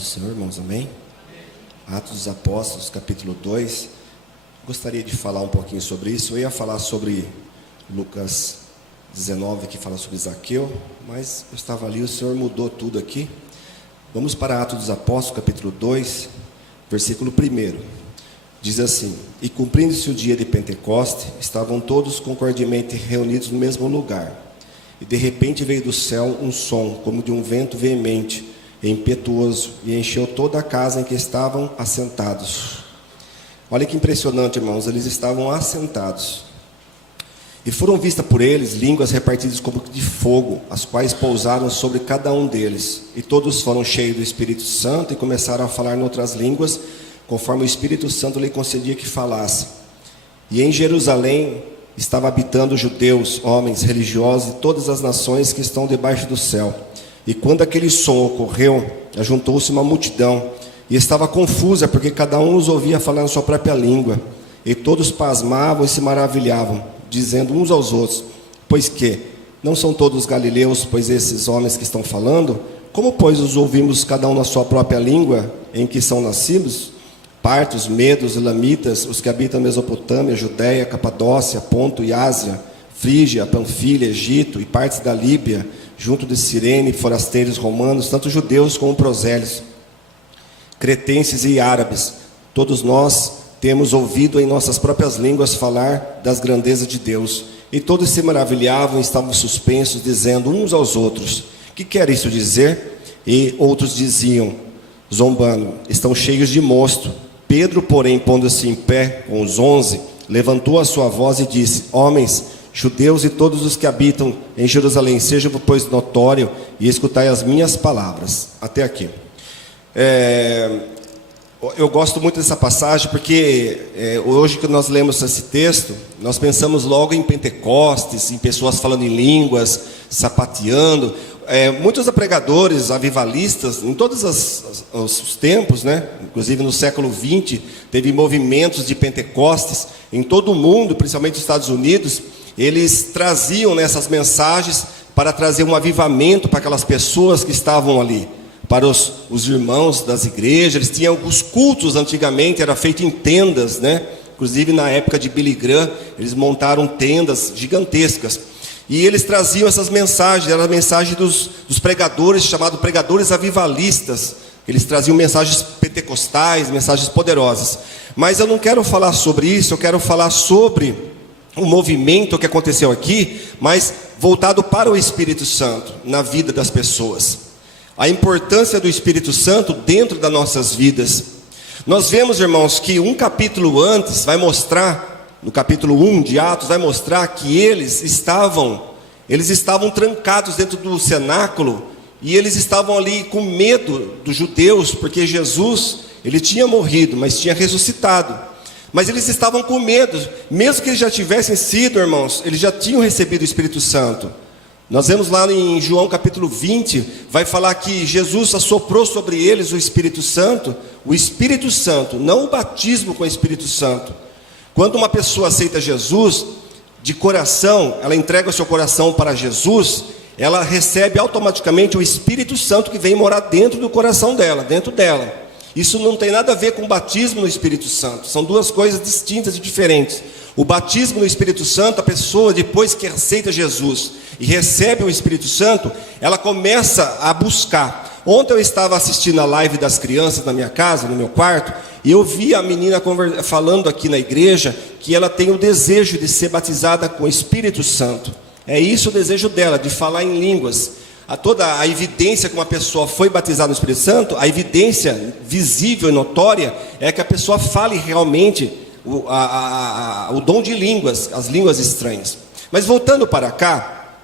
paz do Senhor, irmãos, amém? Atos dos Apóstolos, capítulo 2. Gostaria de falar um pouquinho sobre isso. Eu ia falar sobre Lucas 19, que fala sobre Zaqueu, mas eu estava ali, o Senhor mudou tudo aqui. Vamos para Atos dos Apóstolos, capítulo 2, versículo 1. Diz assim: E cumprindo-se o dia de Pentecoste, estavam todos concordemente reunidos no mesmo lugar. E de repente veio do céu um som, como de um vento veemente e impetuoso, e encheu toda a casa em que estavam assentados. Olha que impressionante, irmãos, eles estavam assentados. E foram vistas por eles línguas repartidas como de fogo, as quais pousaram sobre cada um deles. E todos foram cheios do Espírito Santo e começaram a falar em outras línguas, conforme o Espírito Santo lhe concedia que falasse. E em Jerusalém estava habitando judeus, homens religiosos de todas as nações que estão debaixo do céu. E quando aquele som ocorreu, ajuntou-se uma multidão, e estava confusa, porque cada um os ouvia falar na sua própria língua. E todos pasmavam e se maravilhavam, dizendo uns aos outros: Pois que? Não são todos galileus, pois esses homens que estão falando? Como, pois, os ouvimos cada um na sua própria língua, em que são nascidos? Partos, medos, elamitas, os que habitam Mesopotâmia, Judéia, Capadócia, Ponto e Ásia, Frígia, Panfilha, Egito e partes da Líbia, junto de Cirene, forasteiros romanos, tanto judeus como prosélitos, cretenses e árabes. Todos nós temos ouvido em nossas próprias línguas falar das grandezas de Deus. E todos se maravilhavam e estavam suspensos, dizendo uns aos outros: Que quer isso dizer? E outros diziam, zombando: Estão cheios de mosto. Pedro, porém, pondo-se em pé com os 11, levantou a sua voz e disse: Homens, judeus e todos os que habitam em Jerusalém, sejam, pois, notório e escutai as minhas palavras. Até aqui. Eu gosto muito dessa passagem porque hoje que nós lemos esse texto, nós pensamos logo em Pentecostes, em pessoas falando em línguas, sapateando. Muitos pregadores, avivalistas, em todos os tempos, né? Inclusive no século XX, teve movimentos de Pentecostes em todo o mundo, principalmente nos Estados Unidos. Eles traziam essas mensagens para trazer um avivamento para aquelas pessoas que estavam ali, para os irmãos das igrejas. Eles tinham os cultos antigamente, era feito em tendas, né? Inclusive na época de Billy Graham, eles montaram tendas gigantescas. E eles traziam essas mensagens, era a mensagem dos pregadores, chamados pregadores avivalistas. Eles traziam mensagens pentecostais, mensagens poderosas. Mas eu não quero falar sobre isso, eu quero falar sobre o movimento que aconteceu aqui, mas voltado para o Espírito Santo, na vida das pessoas. A importância do Espírito Santo dentro das nossas vidas. Nós vemos, irmãos, que um capítulo antes vai mostrar, no capítulo 1 de Atos, vai mostrar que eles estavam trancados dentro do cenáculo, e eles estavam ali com medo dos judeus, porque Jesus, ele tinha morrido, mas tinha ressuscitado. Mas eles estavam com medo, mesmo que eles já tivessem sido, irmãos, eles já tinham recebido o Espírito Santo. Nós vemos lá em João capítulo 20, vai falar que Jesus assoprou sobre eles o Espírito Santo, não o batismo com o Espírito Santo. Quando uma pessoa aceita Jesus, de coração, ela entrega o seu coração para Jesus, ela recebe automaticamente o Espírito Santo que vem morar dentro do coração dela, dentro dela. Isso não tem nada a ver com o batismo no Espírito Santo, são duas coisas distintas e diferentes. O batismo no Espírito Santo, a pessoa depois que aceita Jesus e recebe o Espírito Santo, ela começa a buscar. Ontem eu estava assistindo a live das crianças na minha casa, no meu quarto, e eu vi a menina falando aqui na igreja que ela tem o desejo de ser batizada com o Espírito Santo. É isso o desejo dela, de falar em línguas. Toda a evidência que uma pessoa foi batizada no Espírito Santo, a evidência visível e notória é que a pessoa fale realmente o dom de línguas, as línguas estranhas. Mas voltando para cá,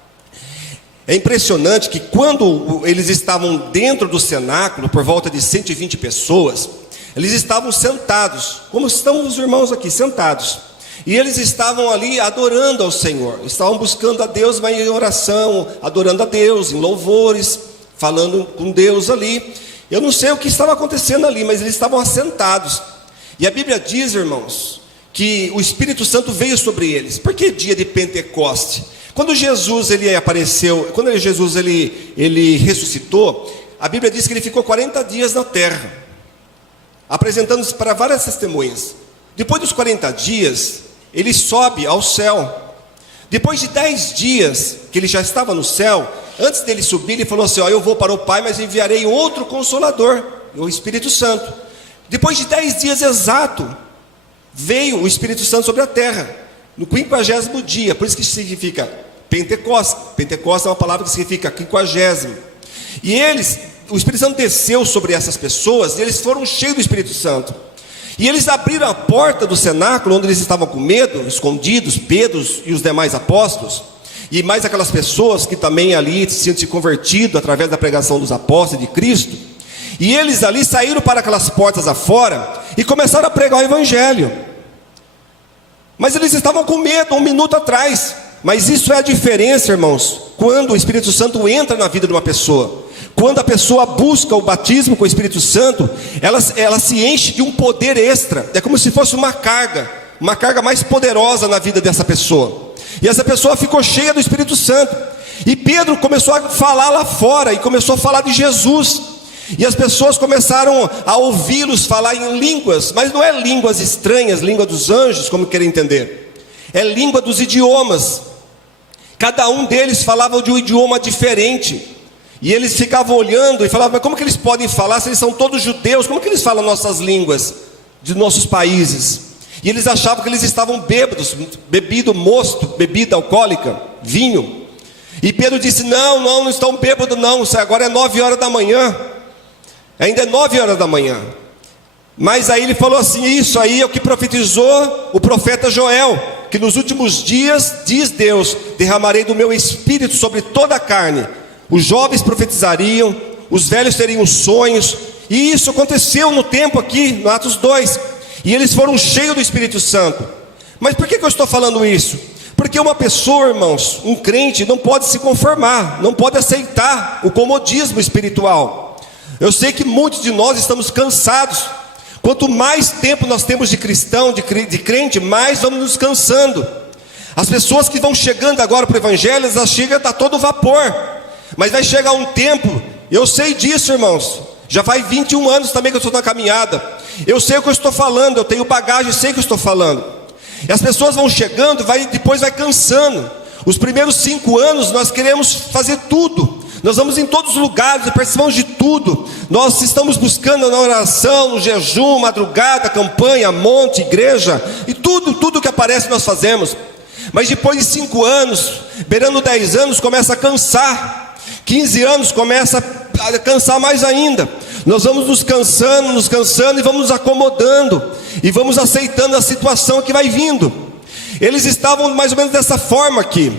é impressionante que quando eles estavam dentro do cenáculo, por volta de 120 pessoas, eles estavam sentados, como estão os irmãos aqui, sentados. E eles estavam ali adorando ao Senhor, estavam buscando a Deus, mas em oração, adorando a Deus, em louvores, falando com Deus ali. Eu não sei o que estava acontecendo ali, mas eles estavam assentados. E a Bíblia diz, irmãos, que o Espírito Santo veio sobre eles. Por que dia de Pentecoste? Quando Jesus ele apareceu, quando Jesus ele ressuscitou, a Bíblia diz que ele ficou 40 dias na terra, apresentando-se para várias testemunhas. Depois dos 40 dias, ele sobe ao céu. Depois de 10 dias que ele já estava no céu, antes dele subir, ele falou assim: eu vou para o Pai, mas enviarei outro Consolador, o Espírito Santo. Depois de 10 dias exato, veio o Espírito Santo sobre a terra, no 50º dia, por isso que significa Pentecostes. Pentecostes é uma palavra que significa 50º. E o Espírito Santo desceu sobre essas pessoas, e eles foram cheios do Espírito Santo. E eles abriram a porta do cenáculo, onde eles estavam com medo, escondidos, Pedro e os demais apóstolos, e mais aquelas pessoas que também ali tinham se convertido através da pregação dos apóstolos de Cristo. E eles ali saíram para aquelas portas afora e começaram a pregar o Evangelho. Mas eles estavam com medo, um minuto atrás. Mas isso é a diferença, irmãos, quando o Espírito Santo entra na vida de uma pessoa. Quando a pessoa busca o batismo com o Espírito Santo, ela se enche de um poder extra. É como se fosse uma carga mais poderosa na vida dessa pessoa. E essa pessoa ficou cheia do Espírito Santo. E Pedro começou a falar lá fora, e começou a falar de Jesus. E as pessoas começaram a ouvi-los falar em línguas, mas não é línguas estranhas, língua dos anjos, como querem entender. É língua dos idiomas. Cada um deles falava de um idioma diferente. E eles ficavam olhando e falavam: mas como que eles podem falar se eles são todos judeus? Como que eles falam nossas línguas de nossos países? E eles achavam que eles estavam bêbados, bebido mosto, bebida alcoólica, vinho. E Pedro disse: não estão bêbados não, agora é 9 horas da manhã. Ainda é 9 horas da manhã. Mas aí ele falou assim: isso aí é o que profetizou o profeta Joel, que nos últimos dias, diz Deus, derramarei do meu espírito sobre toda a carne. Os jovens profetizariam, os velhos teriam sonhos. E isso aconteceu no tempo aqui, no Atos 2. E eles foram cheios do Espírito Santo. Mas por que eu estou falando isso? Porque uma pessoa, irmãos, um crente, não pode se conformar, não pode aceitar o comodismo espiritual. Eu sei que muitos de nós estamos cansados. Quanto mais tempo nós temos de cristão, de crente, mais vamos nos cansando. As pessoas que vão chegando agora para o Evangelho, elas chegam a todo vapor. Mas vai chegar um tempo, eu sei disso, irmãos. Já faz 21 anos também que eu estou na caminhada. Eu sei o que eu estou falando, eu tenho bagagem, sei o que eu estou falando. E as pessoas vão chegando, depois vai cansando. Os primeiros 5 anos nós queremos fazer tudo. Nós vamos em todos os lugares, participamos de tudo. Nós estamos buscando na oração, no jejum, madrugada, campanha, monte, igreja. E tudo que aparece nós fazemos. Mas depois de 5 anos, beirando 10 anos, começa a cansar. 15 anos começa a cansar mais ainda. Nós vamos nos cansando e vamos nos acomodando. E vamos aceitando a situação que vai vindo. Eles estavam mais ou menos dessa forma aqui.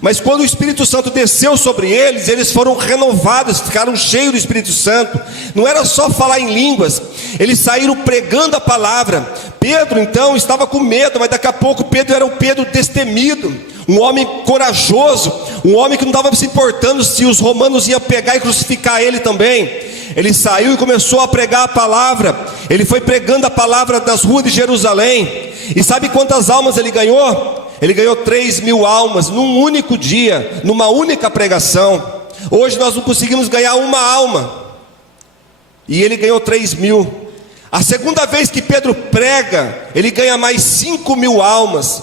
Mas quando o Espírito Santo desceu sobre eles, eles foram renovados, ficaram cheios do Espírito Santo. Não era só falar em línguas, eles saíram pregando a palavra. Pedro então estava com medo, mas daqui a pouco Pedro era o Pedro destemido, um homem corajoso, um homem que não estava se importando se os romanos iam pegar e crucificar ele também. Ele saiu e começou a pregar a palavra. Ele foi pregando a palavra das ruas de Jerusalém. E sabe quantas almas ele ganhou? Ele ganhou 3.000 almas num único dia, numa única pregação. Hoje nós não conseguimos ganhar uma alma, e ele ganhou 3.000. A segunda vez que Pedro prega, ele ganha mais 5.000 almas.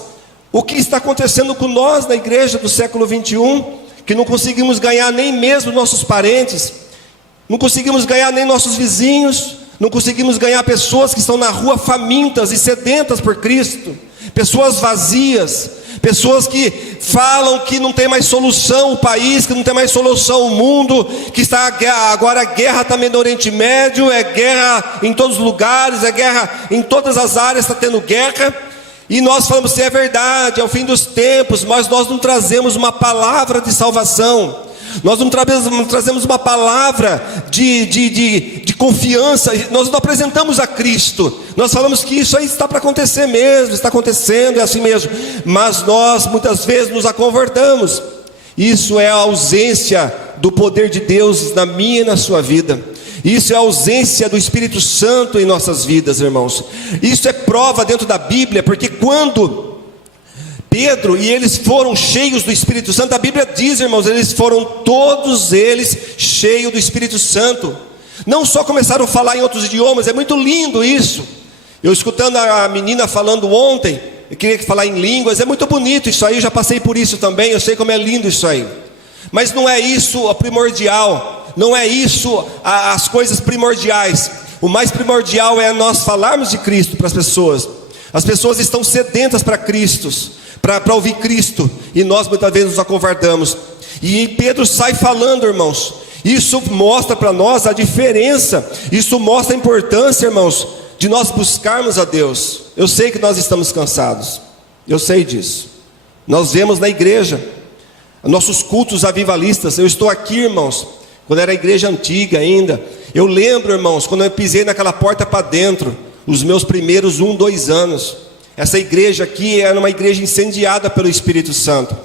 O que está acontecendo com nós na igreja do século 21? Que não conseguimos ganhar nem mesmo nossos parentes, não conseguimos ganhar nem nossos vizinhos, não conseguimos ganhar pessoas que estão na rua famintas e sedentas por Cristo. Pessoas vazias, pessoas que falam que não tem mais solução o país, que não tem mais solução o mundo, que está agora a guerra também no Oriente Médio, é guerra em todos os lugares, é guerra em todas as áreas, está tendo guerra. E nós falamos assim: é verdade, é o fim dos tempos, mas nós não trazemos uma palavra de salvação. Nós não trazemos uma palavra de confiança. Nós não apresentamos a Cristo. Nós falamos que isso aí está para acontecer mesmo, está acontecendo, é assim mesmo. Mas nós muitas vezes nos acovardamos. Isso é a ausência do poder de Deus na minha e na sua vida. Isso é a ausência do Espírito Santo em nossas vidas, irmãos. Isso é prova dentro da Bíblia, porque quando Pedro e eles foram cheios do Espírito Santo. A Bíblia diz, irmãos, eles foram todos eles cheios do Espírito Santo. Não só começaram a falar em outros idiomas, é muito lindo isso. Eu escutando a menina falando ontem, eu queria falar em línguas, é muito bonito isso aí, eu já passei por isso também, eu sei como é lindo isso aí. Mas não é isso o primordial, não é isso as coisas primordiais. O mais primordial é nós falarmos de Cristo para as pessoas. As pessoas estão sedentas para Cristo, para ouvir Cristo, e nós muitas vezes nos acovardamos. E Pedro sai falando, irmãos. Isso mostra para nós a diferença, isso mostra a importância, irmãos, de nós buscarmos a Deus. Eu sei que nós estamos cansados, eu sei disso. Nós vemos na igreja, nossos cultos avivalistas. Eu estou aqui, irmãos, quando era a igreja antiga ainda. Eu lembro, irmãos, quando eu pisei naquela porta para dentro, os meus primeiros 2 anos. Essa igreja aqui era uma igreja incendiada pelo Espírito Santo.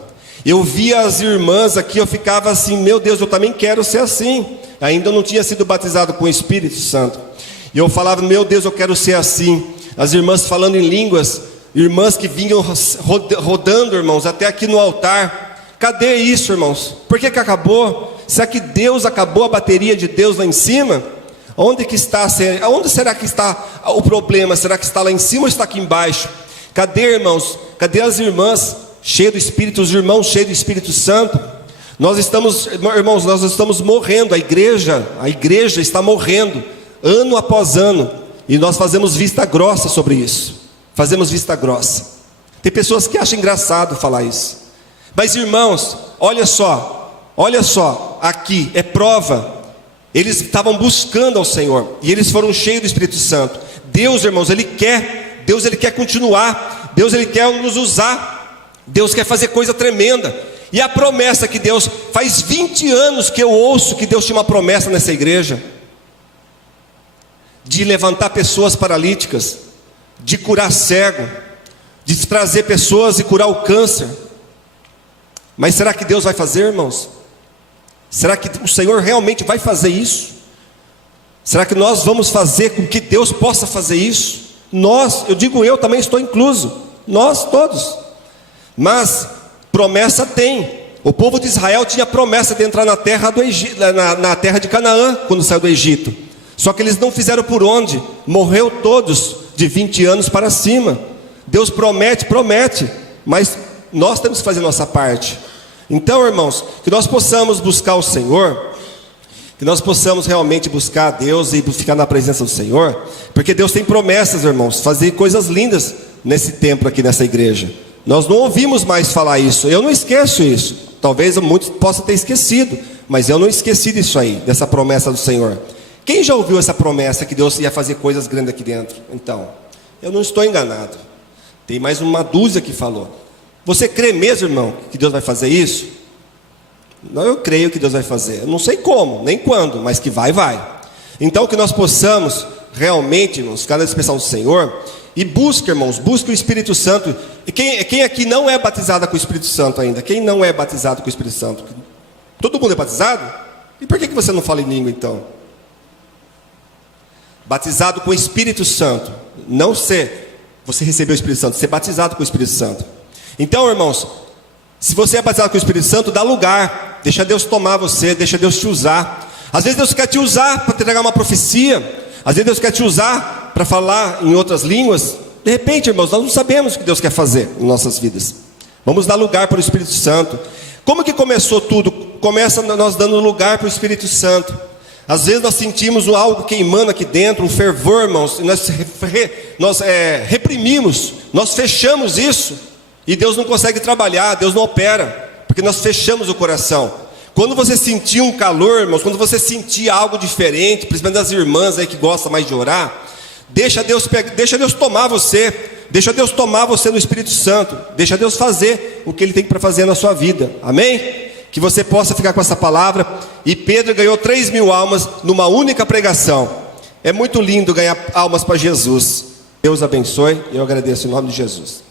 Eu via as irmãs aqui, eu ficava assim, meu Deus, eu também quero ser assim. Ainda não tinha sido batizado com o Espírito Santo. E eu falava, meu Deus, eu quero ser assim. As irmãs falando em línguas, irmãs que vinham rodando, irmãos, até aqui no altar. Cadê isso, irmãos? Por que acabou? Será que Deus acabou a bateria de Deus lá em cima? Onde será que está o problema? Será que está lá em cima ou está aqui embaixo? Cadê, irmãos? Cadê as irmãs cheias do Espírito, os irmãos cheios do Espírito Santo? Irmãos, nós estamos morrendo. A igreja está morrendo, ano após ano. E nós fazemos vista grossa sobre isso. Fazemos vista grossa. Tem pessoas que acham engraçado falar isso. Mas, irmãos, olha só, aqui é prova. Eles estavam buscando ao Senhor, e eles foram cheios do Espírito Santo. Deus, irmãos, Ele quer continuar. Deus, Ele quer nos usar. Deus quer fazer coisa tremenda. E a promessa que Deus, faz 20 anos que eu ouço que Deus tinha uma promessa nessa igreja, de levantar pessoas paralíticas, de curar cego, de trazer pessoas e curar o câncer. Mas será que Deus vai fazer, irmãos? Será que o Senhor realmente vai fazer isso? Será que nós vamos fazer com que Deus possa fazer isso? Eu também estou incluso, nós todos. Mas promessa tem. O povo de Israel tinha promessa de entrar na terra do Egito, na terra de Canaã, quando saiu do Egito. Só que eles não fizeram por onde. Morreu todos de 20 anos para cima. Deus promete, mas nós temos que fazer nossa parte. Então, irmãos, que nós possamos buscar o Senhor, que nós possamos realmente buscar a Deus e ficar na presença do Senhor, porque Deus tem promessas, irmãos, fazer coisas lindas nesse templo aqui, nessa igreja. Nós não ouvimos mais falar isso. Eu não esqueço isso. Talvez muitos possam ter esquecido, mas eu não esqueci disso aí, dessa promessa do Senhor. Quem já ouviu essa promessa que Deus ia fazer coisas grandes aqui dentro? Então, eu não estou enganado. Tem mais uma dúzia que falou. Você crê mesmo, irmão, que Deus vai fazer isso? Não, eu creio que Deus vai fazer. Eu não sei como, nem quando, mas que vai. Então que nós possamos realmente, irmãos, ficar na dispensação do Senhor. E busque, irmãos, busque o Espírito Santo. E quem aqui não é batizado com o Espírito Santo ainda? Quem não é batizado com o Espírito Santo? Todo mundo é batizado? E por que você não fala em língua então? Batizado com o Espírito Santo. Não ser, você recebeu o Espírito Santo, ser batizado com o Espírito Santo. Então, irmãos, se você é batizado com o Espírito Santo, dá lugar. Deixa Deus tomar você, deixa Deus te usar. Às vezes Deus quer te usar para te entregar uma profecia. Às vezes Deus quer te usar para falar em outras línguas. De repente, irmãos, nós não sabemos o que Deus quer fazer em nossas vidas. Vamos dar lugar para o Espírito Santo. Como que começou tudo? Começa nós dando lugar para o Espírito Santo. Às vezes nós sentimos algo queimando aqui dentro, um fervor, irmãos, e nós reprimimos, nós fechamos isso. E Deus não consegue trabalhar, Deus não opera, porque nós fechamos o coração. Quando você sentir um calor, irmãos, quando você sentir algo diferente, principalmente das irmãs aí que gostam mais de orar, deixa Deus tomar você, deixa Deus tomar você no Espírito Santo, deixa Deus fazer o que Ele tem para fazer na sua vida, amém? Que você possa ficar com essa palavra. E Pedro ganhou 3.000 almas numa única pregação. É muito lindo ganhar almas para Jesus. Deus abençoe, eu agradeço em nome de Jesus.